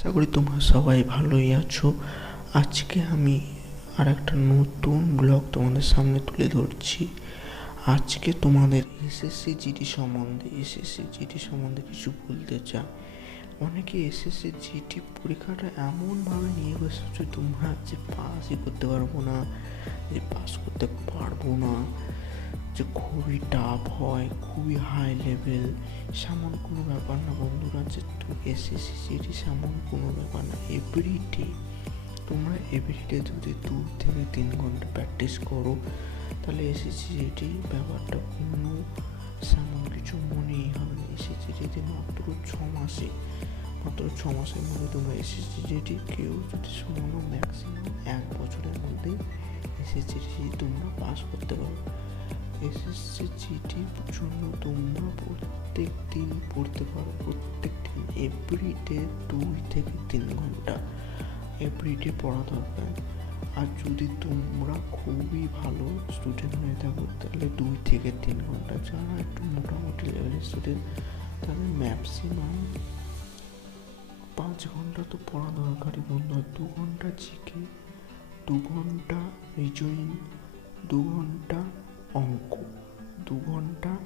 আশা করি তোমরা সবাই ভালোই আছো। আজকে আমি আর একটা নতুন ব্লগ তোমাদের সামনে তুলে ধরছি। আজকে তোমাদের এসএসসি জিডি সম্বন্ধে, এসএসসি জিডি সম্বন্ধে কিছু বলতে চাই। অনেকে এসএসসি জিডি পরীক্ষাটা এমনভাবে নিয়ে বসেছো তোমরা যে পাসই করতে পারব না, যে পাস করতে পারব না। যে খুবই টাফ হয়, খুবই হাই লেভেল সেমন কোনো ব্যাপার না বন্ধুরা, যে এসএসসি জিডি সেমন কোনো ব্যাপার না এভরিডে তোমরা এভরিডে যদি দু থেকে তিন ঘণ্টা প্র্যাকটিস করো, তাহলে এসএসসি জিডি ব্যাপারটা কোনো সেমন কিছু মনেই হবে না। এসএসসি জিডি মাত্র ছ মাসে, মাত্র ছ মাসের মধ্যে তোমরা এসএসসি জিডি কেউ যদি শোনো ম্যাক্সিমাম এক বছরের মধ্যেই এসএসসি তোমরা পাস করতে পারো এসএসসি জিডির জন্য তোমরা প্রত্যেক দিন পড়তে পারো প্রত্যেক দিন এভরিডে দুই থেকে তিন ঘণ্টা। এভরিডে পড়া দরকার। আর যদি তোমরা খুবই ভালো স্টুডেন্ট হয়ে থাকো, তাহলে দুই থেকে তিন ঘণ্টা। যারা একটু মোটামুটি লেভেলের স্টুডেন্ট তাদের ম্যাক্সিমাম পাঁচ ঘণ্টা তো পড়া দরকারই বন্ধু। দু ঘণ্টা জিকে, দু ঘণ্টা রিজনিং দু ঘণ্টা অঙ্ক, দু ঘণ্টা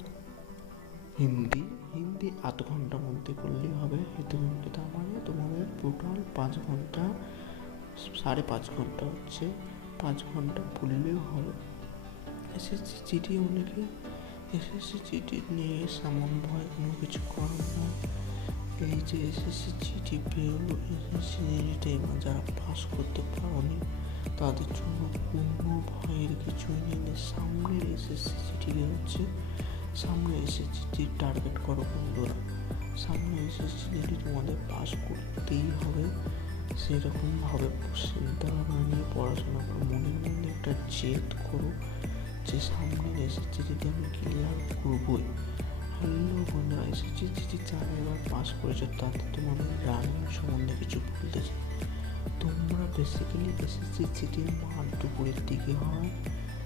হিন্দি হিন্দি আধ ঘণ্টার মধ্যে করলেই হবে। এতে ঘণ্টা তার মানে তোমাদের টোটাল পাঁচ ঘণ্টা, সাড়ে পাঁচ ঘণ্টা হচ্ছে। পাঁচ ঘণ্টা পড়লেও হবে। এসএসসি চিঠি অনেকে, এসএসসি চিঠি নিয়ে সেমন ভয়, কোনো কিছু করার না এই যে এসএসসি চিঠি বেরোলো এসএসসি এবার যারা পাস করতে পারোনি তাদের জন্য কোনো ভয়ের কিছুই নেই। সামনের এসএসসি চিঠি বেরোচ্ছে সামনে এসএসসি চিঠি টার্গেট করো বন্ধুরা। সামনে এসএসসি চিঠি তোমাদের পাস করতেই হবে। সেরকমভাবে চিন্তা ভাবনা নিয়ে পড়াশোনা করো। মনের মধ্যে একটা জেদ করো যে সামনে এসএসসি চিঠি আমি ক্লিয়ার করবোই। হ্যালো বন্ধুরা এসএসসি চিঠি যারা এবার পাস করেছ তাতে তোমাদের রানিং সম্বন্ধে কিছু বলতে চাই। তোমরা বেসিক্যালি এসএসসি চিঠির মাঠ দুপুরের দিকে হয়।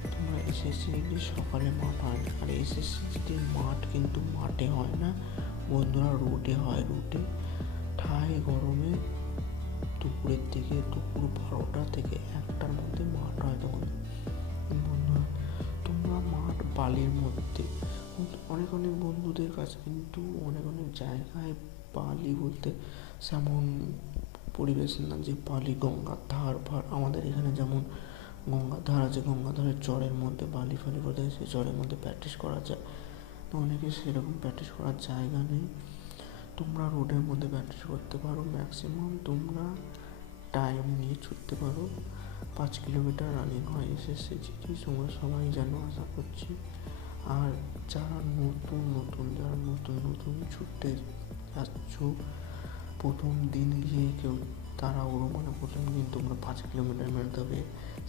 তোমরা এসএসসি চিঠি সকালে মাঠ হয়। না আর এসএসসি চিঠির মাঠ কিন্তু মাঠে হয় না। বন্ধুরা রোডে হয় রোডে ঠাই গরমে দুপুরের দিকে, দুপুর বারোটা থেকে একটার মধ্যে মাঠ হয় তখন। বন্ধুরা, তোমরা মাঠ বালির মধ্যে। অনেক অনেক বন্ধুদের কাছে কিন্তু অনেক অনেক জায়গায় বালি বলতে সেমন পরিবেশ না যে বালি গঙ্গার ধার, ভার। আমাদের এখানে যেমন গঙ্গার ধার আছে গঙ্গাধারের চরের মধ্যে বালি ফালি পড়ে সেই চরের মধ্যে প্র্যাকটিস করা যায়। তো অনেকে সেরকম প্র্যাকটিস করার জায়গা নেই। তোমরা রোডের মধ্যে প্র্যাকটিস করতে পারো ম্যাক্সিমাম তোমরা টাইম নিয়ে ছুটতে পারো। পাঁচ কিলোমিটার রানিং হয় এসএসসি, জিটি, তোমরা সবাই জানো, আশা করছি। আর যারা নতুন নতুন, যারা নতুন নতুন ছুটতে যাচ্ছ প্রথম দিন গিয়ে কেউ তারা ওরও মানে প্রথম দিন তোমরা পাঁচ কিলোমিটার মেরে দেবে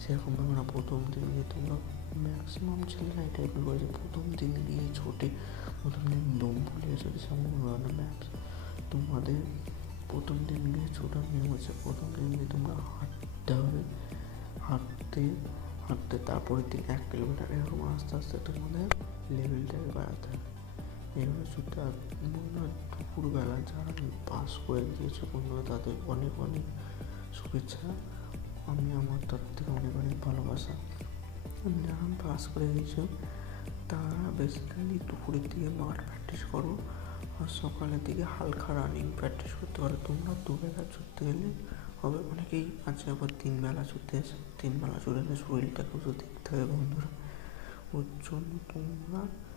সেরকমভাবে না। প্রথম দিন গিয়ে তোমরা ম্যাক্সিমাম ছেলেরা এই টাইপের করেছে প্রথম দিন গিয়ে ছোটে, প্রথম দিন দম ফুলিয়ে চলে না ম্যাক্স তোমাদের প্রথম দিন গিয়ে ছোটো নিয়ম হচ্ছে প্রথম দিন গিয়ে তোমরা হাঁটতে হবে, হাঁটতে হাঁটতে তারপরের দিন এক কিলোমিটার এরকম আস্তে আস্তে তোমাদের এভাবে আর বন্ধুরা দুপুরবেলা যারা পাস করে গিয়েছে বন্ধুরা, তাদের অনেক অনেক শুভেচ্ছা। আমি আমার তরফ থেকে অনেক অনেক ভালোবাসা। যারা পাস করে গিয়েছো, তারা বেসিক্যালি দুপুরের দিকে মাঠ প্র্যাকটিস করো আর সকালের দিকে হালকা রানিং প্র্যাকটিস করতে পারো। তোমরা দুবেলা ছুটতে গেলে হবে। অনেকেই আছে আবার তিন বেলা ছুটতে এসে তিন বেলা ছুটে শরীরটাকেও তো দেখতে হবে বন্ধুরা। ওর জন্য তোমরা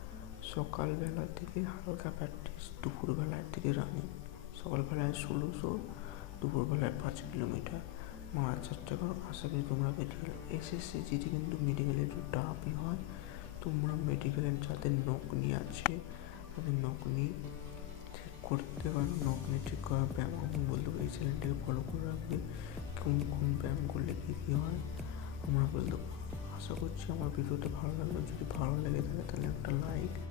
সকালবেলার দিকে হালকা প্র্যাকটিস দুপুরবেলার দিকে রানিং সকালবেলায় ষোলোশো দুপুরবেলায় পাঁচ কিলোমিটার মারার চেষ্টা করো আশা করি তোমরা মেডিকেল এসএসসি জিটি কিন্তু মেডিকেলে একটু টাফই হয়। তোমরা মেডিকেলের যাদের নকনি আছে, তাদের নকনি ঠিক করতে পারো। নকনি ঠিক করা ব্যায়াম আমি বলতে পারি চ্যানেলটাকে ফলো করে রাখবে। কোন কোন ব্যায়াম করলে কী কী হয়? আমরা বলতে আশা করছি আমার ভিডিওটা ভালো লাগল। যদি ভালো লেগে থাকে তাহলে একটা লাইক